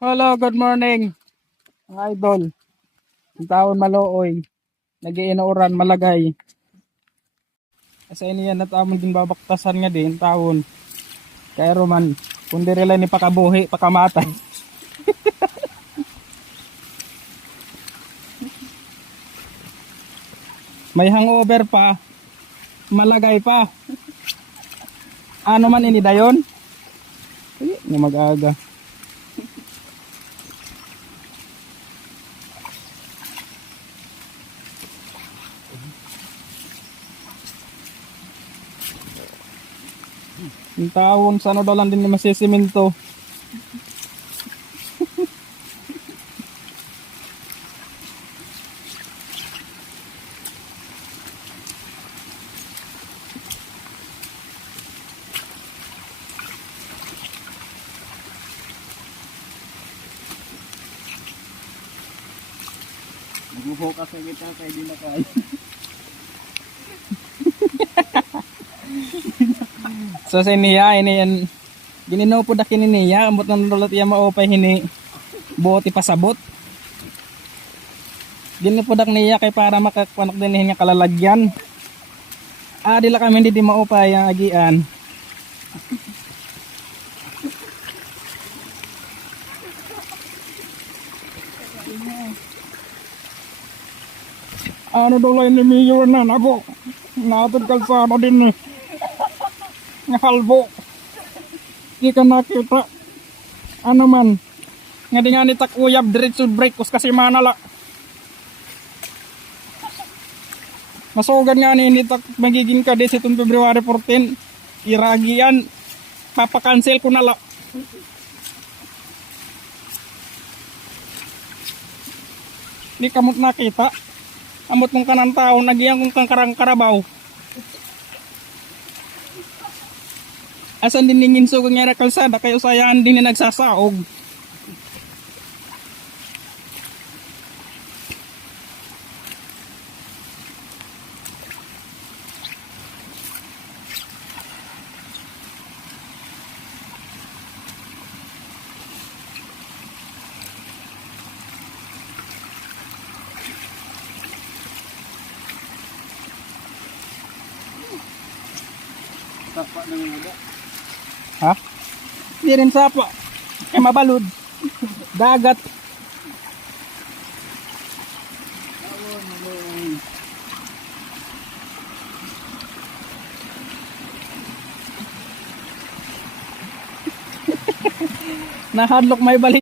Hello, good morning, mga idol. Ang taon maluoy, nagiinuuran malagay. Kasi iniyan na tamon din babaktasan nga din taon. Kaya roman, kundi rin ni pakabuhi, pakamatay. May hangover pa, malagay pa. Ano man ini dayon? Ay, nga mag-aga. Yung taon, sana daw lang din ni masisiminto. Nagbubukas na kita kaya di na kaya. So sa niya, ini yan, gininaw po dakin niya, ambot na nadulat iya maupay hini, buot ipasabot. Gini po dak niya kay para makakuanak din niya kalalagyan. Dila kami hindi di maupay ang agian. Ano daw lang ni Mayor na nabo, natod kalsada din eh. Nga halbo. Di ka nakita. Ano man. Nga di nga ni takuyab diretso break kus kasi manala. Masugan nga ni tak magiging ka des itong February 14. Iragian. Papakancel ko na la. Di kamot nakita. Amot mong kanang tao nagyang kong kang karabaw. Asan din ningin so kung nga kalsada kayo sayaan din na nagsasaog. Tapa na yung ulo. Ha? Hindi rin sapa. Kaya mabalod. Dagat. Nahadlok may balik.